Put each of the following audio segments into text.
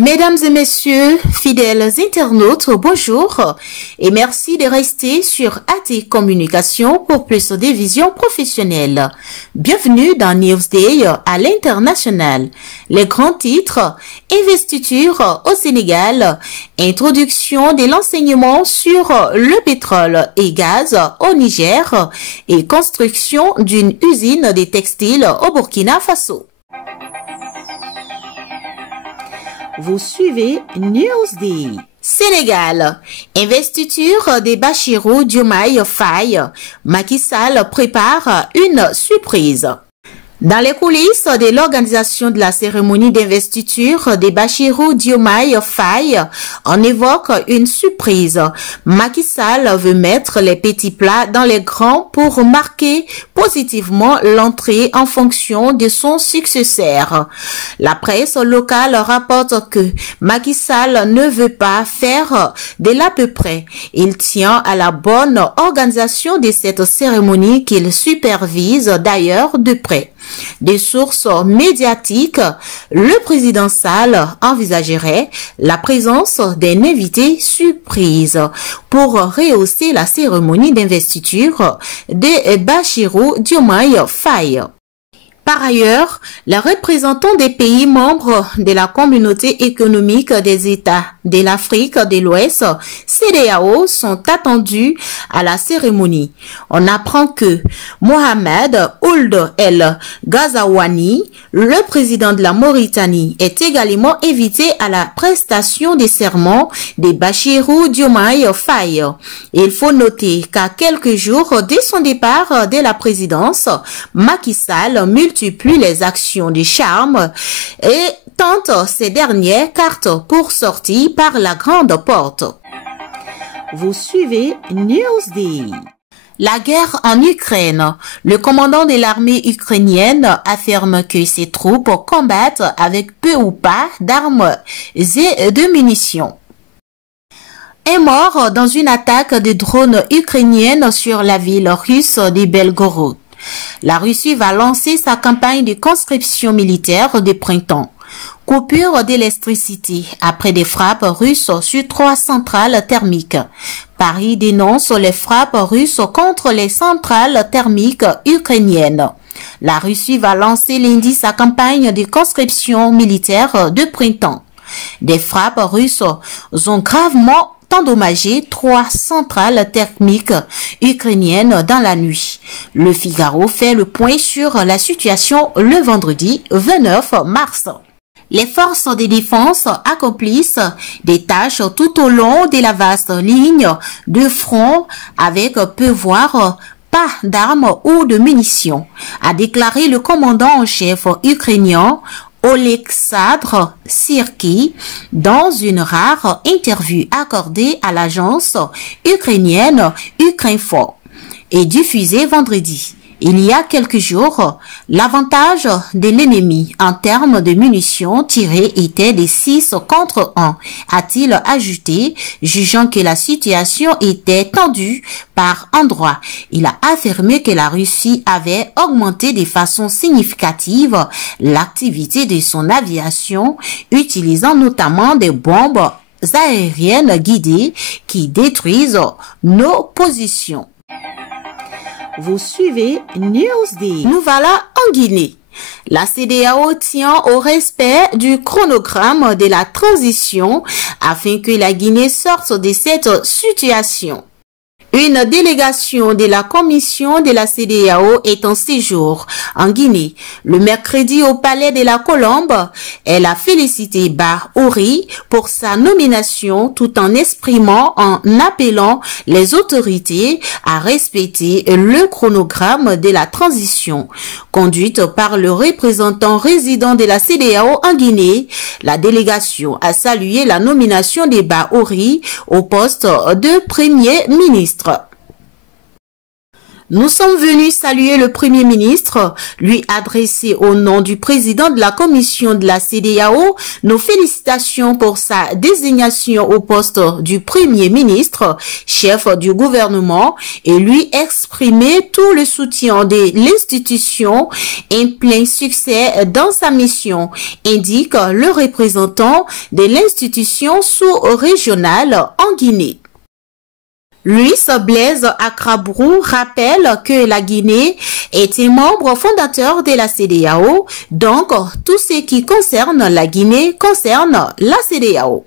Mesdames et messieurs, fidèles internautes, bonjour et merci de rester sur AT Communication pour plus de visions professionnelles. Bienvenue dans Newsday à l'international. Les grands titres: investiture au Sénégal, introduction de l'enseignement sur le pétrole et gaz au Niger et construction d'une usine de textiles au Burkina Faso. Vous suivez Newsday. Sénégal, investiture de Bassirou Diomaye Faye. Macky Sall prépare une surprise. Dans les coulisses de l'organisation de la cérémonie d'investiture de Bassirou Diomaye Faye, on évoque une surprise. Macky Sall veut mettre les petits plats dans les grands pour marquer positivement l'entrée en fonction de son successeur. La presse locale rapporte que Macky Sall ne veut pas faire de l'à peu près. Il tient à la bonne organisation de cette cérémonie qu'il supervise d'ailleurs de près. Des sources médiatiques, le président Sall envisagerait la présence d'un invité surprise pour rehausser la cérémonie d'investiture de Bassirou Diomaye Faye. Par ailleurs, les représentants des pays membres de la Communauté économique des États de l'Afrique de l'Ouest, CEDEAO, sont attendus à la cérémonie. On apprend que Mohamed Ould El Ghazouani, le président de la Mauritanie, est également invité à la prestation des serments de Bassirou Diomaye Faye. Il faut noter qu'à quelques jours de son départ de la présidence, Macky Sall multiplie les actions de charme et tente ces dernières cartes pour sortir par la grande porte. Vous suivez Newsday. La guerre en Ukraine. Le commandant de l'armée ukrainienne affirme que ses troupes combattent avec peu ou pas d'armes et de munitions. Un mort dans une attaque de drones ukrainienne sur la ville russe de Belgorod. La Russie va lancer sa campagne de conscription militaire de printemps. Coupure d'électricité après des frappes russes sur 3 centrales thermiques. Paris dénonce les frappes russes contre les centrales thermiques ukrainiennes. La Russie va lancer lundi sa campagne de conscription militaire de printemps. Des frappes russes ont gravement endommagé 3 centrales thermiques ukrainiennes dans la nuit. Le Figaro fait le point sur la situation le vendredi 29 mars. Les forces de défense accomplissent des tâches tout au long de la vaste ligne de front avec peu voire pas d'armes ou de munitions, a déclaré le commandant en chef ukrainien Oleksandr Syrski dans une rare interview accordée à l'agence ukrainienne Ukrinfo et diffusée vendredi. Il y a quelques jours, l'avantage de l'ennemi en termes de munitions tirées était de 6 contre 1, a-t-il ajouté, jugeant que la situation était tendue par endroits. Il a affirmé que la Russie avait augmenté de façon significative l'activité de son aviation, utilisant notamment des bombes aériennes guidées qui détruisent nos positions. Vous suivez Newsday. Nous voilà en Guinée. La CEDEAO tient au respect du chronogramme de la transition afin que la Guinée sorte de cette situation. Une délégation de la commission de la CEDEAO est en séjour en Guinée le mercredi au palais de la Colombe. Elle a félicité Bah Ouri pour sa nomination tout en en appelant les autorités à respecter le chronogramme de la transition. Conduite par le représentant résident de la CEDEAO en Guinée, la délégation a salué la nomination de Bah Ouri au poste de Premier ministre. Nous sommes venus saluer le Premier ministre, lui adresser au nom du président de la commission de la CEDEAO nos félicitations pour sa désignation au poste du Premier ministre, chef du gouvernement, et lui exprimer tout le soutien de l'institution et plein succès dans sa mission, indique le représentant de l'institution sous-régionale en Guinée. Luis Blaise Akrabrou rappelle que la Guinée est un membre fondateur de la CEDEAO, donc tout ce qui concerne la Guinée concerne la CEDEAO.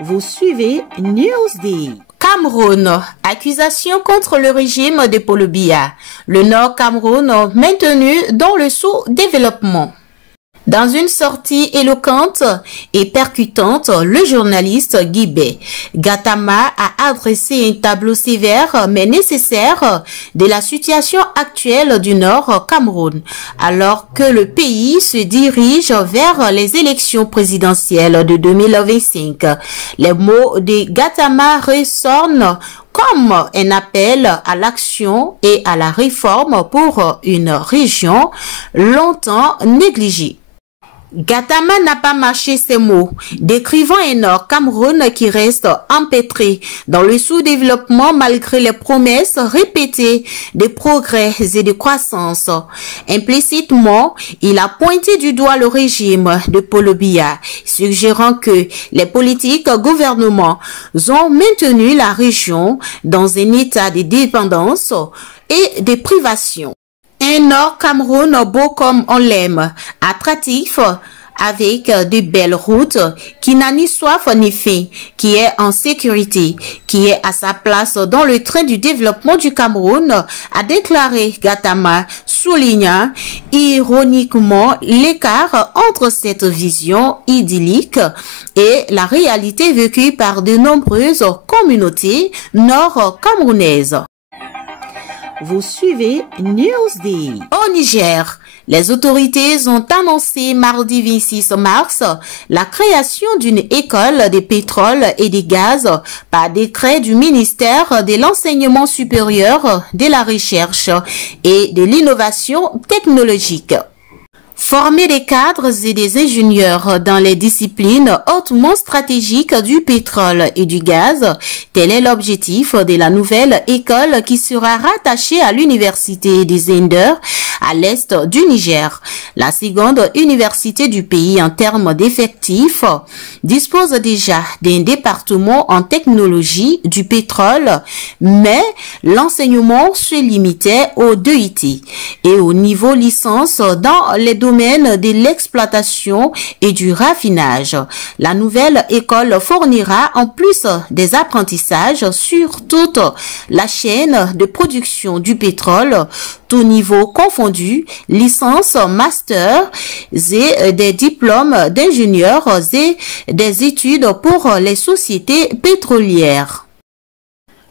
Vous suivez Newsday. Cameroun, accusation contre le régime de Paul Biya. Le Nord Cameroun maintenu dans le sous-développement. Dans une sortie éloquente et percutante, le journaliste Guibé Gatama a adressé un tableau sévère mais nécessaire de la situation actuelle du Nord Cameroun, alors que le pays se dirige vers les élections présidentielles de 2025. Les mots de Gatama ressonnent comme un appel à l'action et à la réforme pour une région longtemps négligée. Gatama n'a pas mâché ses mots, décrivant un Nord Cameroun qui reste empêtré dans le sous-développement malgré les promesses répétées de progrès et de croissance. Implicitement, il a pointé du doigt le régime de Paul Biya, suggérant que les politiques gouvernements ont maintenu la région dans un état de dépendance et de privation. Un Nord Cameroun beau comme on l'aime, attractif, avec de belles routes, qui n'a ni soif ni faim, qui est en sécurité, qui est à sa place dans le train du développement du Cameroun, a déclaré Gatama, soulignant ironiquement l'écart entre cette vision idyllique et la réalité vécue par de nombreuses communautés nord-camerounaises. Vous suivez Newsday. Au Niger, les autorités ont annoncé mardi 26 mars la création d'une école de pétrole et de gaz par décret du ministère de l'Enseignement supérieur, de la Recherche et de l'Innovation technologique. Former des cadres et des ingénieurs dans les disciplines hautement stratégiques du pétrole et du gaz, tel est l'objectif de la nouvelle école qui sera rattachée à l'université des Zender à l'est du Niger. La seconde université du pays en termes d'effectifs dispose déjà d'un département en technologie du pétrole, mais l'enseignement se limitait aux 2 IT et au niveau licence dans les domaines de l'exploitation et du raffinage. La nouvelle école fournira en plus des apprentissages sur toute la chaîne de production du pétrole, tout niveau confondu, licence, master et des diplômes d'ingénieurs et des études pour les sociétés pétrolières.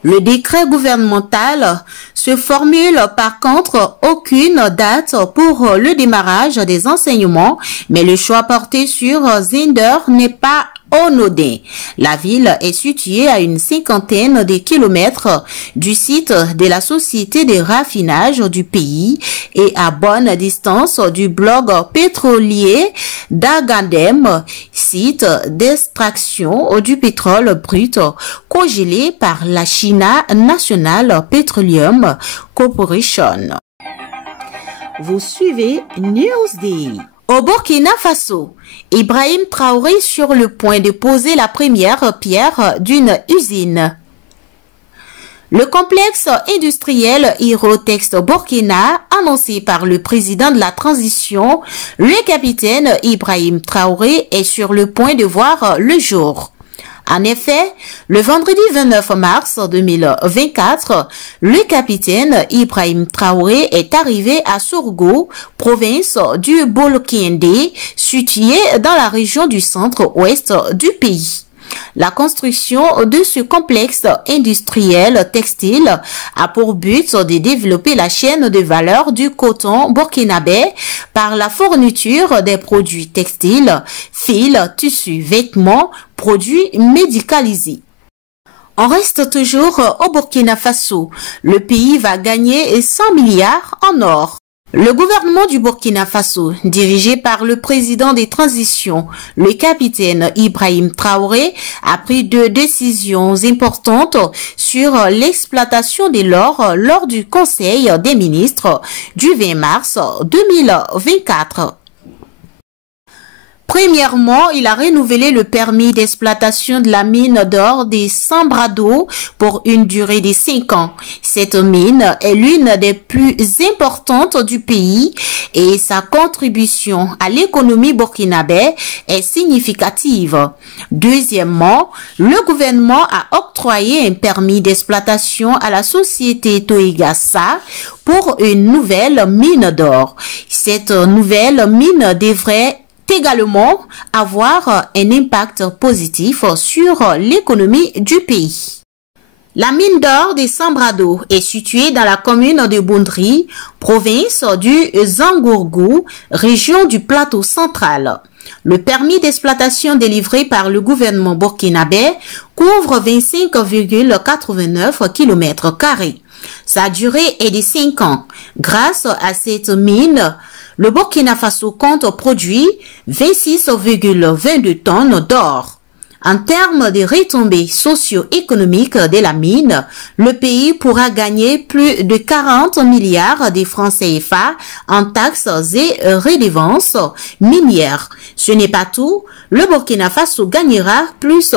Le décret gouvernemental se formule par contre aucune date pour le démarrage des enseignements, mais le choix porté sur Zender n'est pas anodin. La ville est située à une 50aine de kilomètres du site de la société de raffinage du pays et à bonne distance du bloc pétrolier d'Agadem, site d'extraction du pétrole brut congelé par la China National Petroleum Corporation. Vous suivez Newsday. Au Burkina Faso, Ibrahim Traoré sur le point de poser la première pierre d'une usine. Le complexe industriel Hirotex Burkina, annoncé par le président de la transition, le capitaine Ibrahim Traoré, est sur le point de voir le jour. En effet, le vendredi 29 mars 2024, le capitaine Ibrahim Traoré est arrivé à Sourgo, province du Bolkende, située dans la région du centre-ouest du pays. La construction de ce complexe industriel textile a pour but de développer la chaîne de valeur du coton burkinabé par la fourniture des produits textiles, fils, tissus, vêtements, produits médicalisés. On reste toujours au Burkina Faso. Le pays va gagner 100 milliards en or. Le gouvernement du Burkina Faso, dirigé par le président des transitions, le capitaine Ibrahim Traoré, a pris deux décisions importantes sur l'exploitation de l'or lors du Conseil des ministres du 20 mars 2024. Premièrement, il a renouvelé le permis d'exploitation de la mine d'or des Sambrado pour une durée de 5 ans. Cette mine est l'une des plus importantes du pays et sa contribution à l'économie burkinabé est significative. Deuxièmement, le gouvernement a octroyé un permis d'exploitation à la société Toigassa pour une nouvelle mine d'or. Cette nouvelle mine devrait également avoir un impact positif sur l'économie du pays. La mine d'or des Sambrado est située dans la commune de Boundri, province du Zangourgou, région du plateau central. Le permis d'exploitation délivré par le gouvernement burkinabé couvre 25,89 km². Sa durée est de 5 ans. Grâce à cette mine, le Burkina Faso compte produire 26,22 tonnes d'or. En termes de retombées socio-économiques de la mine, le pays pourra gagner plus de 40 milliards de francs CFA en taxes et redevances minières. Ce n'est pas tout, le Burkina Faso gagnera plus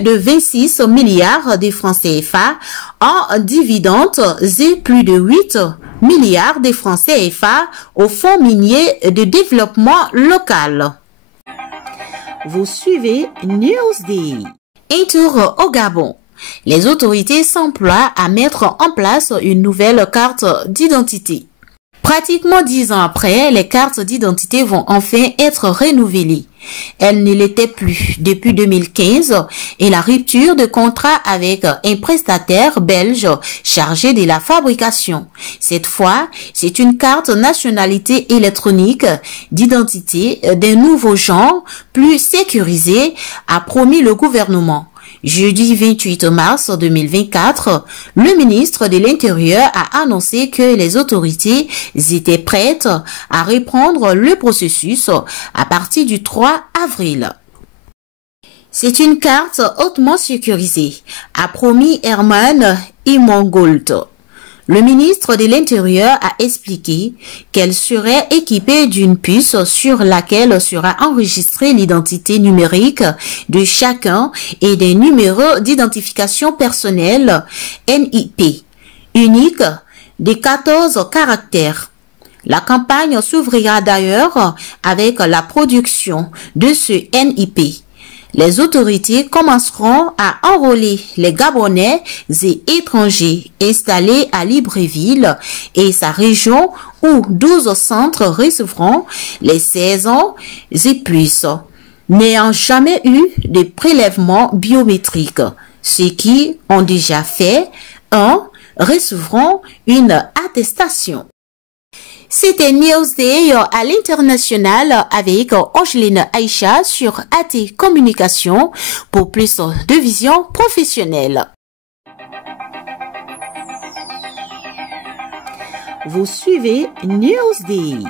de 26 milliards de francs CFA en dividendes et plus de 8 milliards de francs CFA au Fonds minier de développement local. Vous suivez Newsday. Un tour au Gabon. Les autorités s'emploient à mettre en place une nouvelle carte d'identité. Pratiquement 10 ans après, les cartes d'identité vont enfin être renouvelées. Elles ne l'étaient plus depuis 2015 et la rupture de contrat avec un prestataire belge chargé de la fabrication. Cette fois, c'est une carte nationalité électronique d'identité d'un nouveau genre plus sécurisé, a promis le gouvernement. Jeudi 28 mars 2024, le ministre de l'Intérieur a annoncé que les autorités étaient prêtes à reprendre le processus à partir du 3 avril. C'est une carte hautement sécurisée, a promis Herman Imongolt. Le ministre de l'Intérieur a expliqué qu'elle serait équipée d'une puce sur laquelle sera enregistrée l'identité numérique de chacun et des numéros d'identification personnelle NIP, unique de 14 caractères. La campagne s'ouvrira d'ailleurs avec la production de ce NIP. Les autorités commenceront à enrôler les Gabonais et étrangers installés à Libreville et sa région où 12 centres recevront les 16 ans et plus, n'ayant jamais eu de prélèvement biométrique. Ceux qui ont déjà fait recevront une attestation. C'était Newsday à l'international avec Angeline Aïcha sur AT Communication pour plus de vision professionnelle. Vous suivez Newsday.